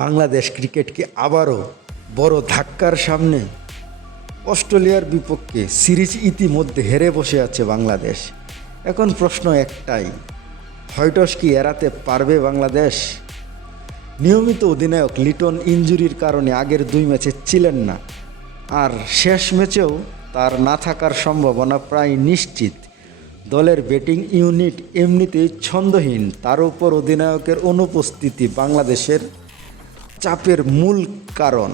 বাংলাদেশ ক্রিকেটকে আবারও বড় ধাক্কার সামনে। অস্ট্রেলিয়ার বিপক্ষে সিরিজ ইতিমধ্যে হেরে বসে আছে বাংলাদেশ। এখন প্রশ্ন একটাই, হোয়াইট কি এড়াতে পারবে বাংলাদেশ? নিয়মিত অধিনায়ক লিটন ইনজুরির কারণে আগের 2 ম্যাচে ছিলেন না, আর শেষ ম্যাচেও তার না থাকার সম্ভাবনা প্রায় নিশ্চিত। দলের ব্যাটিং ইউনিট এমনিতেই ছন্দহীন, তার উপর অধিনায়কের অনুপস্থিতি বাংলাদেশের চাপের মূল কারণ।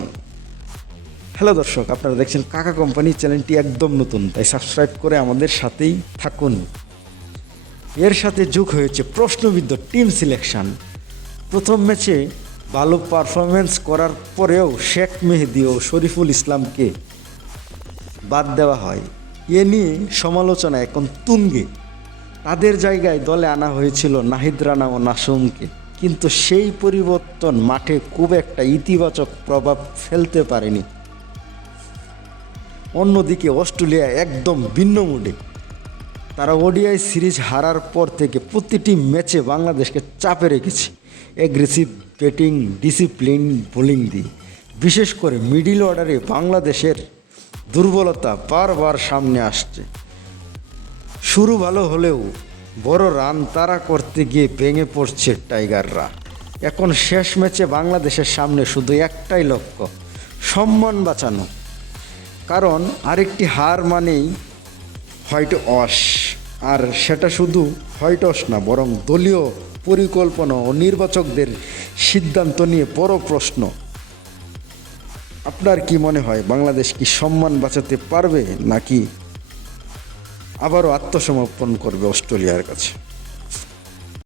হ্যালো দর্শক, আপনারা দেখছেন কাকা কোম্পানি। চ্যানেলটি একদম নতুন, তাই সাবস্ক্রাইব করে আমাদের সাথেই থাকুন। এর সাথে যোগ হয়েছে প্রশ্নবিদ্ধ টিম সিলেকশন। প্রথম ম্যাচে ভালো পারফরমেন্স করার পরেও শেখ মেহেদী ও শরীফুল ইসলামকে বাদ দেওয়া হয়। এ নিয়ে সমালোচনা এখন তুঙ্গে। তাদের জায়গায় দলে আনা হয়েছিল নাহিদ রানা ও নাসুমকে, কিন্তু সেই পরিবর্তন মাঠে খুব একটা ইতিবাচক প্রভাব ফেলতে পারেনি। অন্যদিকে অস্ট্রেলিয়া একদম ভিন্ন মুডে। তারা ওডিআই সিরিজ হারার পর থেকে প্রতিটি ম্যাচে বাংলাদেশকে চাপে রেখেছে অ্যাগ্রেসিভ ব্যাটিং, ডিসিপ্লিন বোলিং দিয়ে। বিশেষ করে মিডল অর্ডারে বাংলাদেশের দুর্বলতা বারবার সামনে আসছে। শুরু ভালো হলেও বড় রান তাড়া করতে গিয়ে ভেঙে পড়ছে টাইগাররা। এখন শেষ ম্যাচে বাংলাদেশের সামনে শুধু একটাই লক্ষ্য, সম্মান বাঁচানো। কারণ আরেকটি হার মানেই হোয়াইট ওয়াশ, আর সেটা শুধু হোয়াইট ওয়াশ না, বরং দলীয় পরিকল্পনা ও নির্বাচকদের সিদ্ধান্ত নিয়ে বড় প্রশ্ন। আপনার কি মনে হয়, বাংলাদেশ কি সম্মান বাঁচাতে পারবে, নাকি আবারও আত্মসমর্পণ করবে অস্ট্রেলিয়ার কাছে?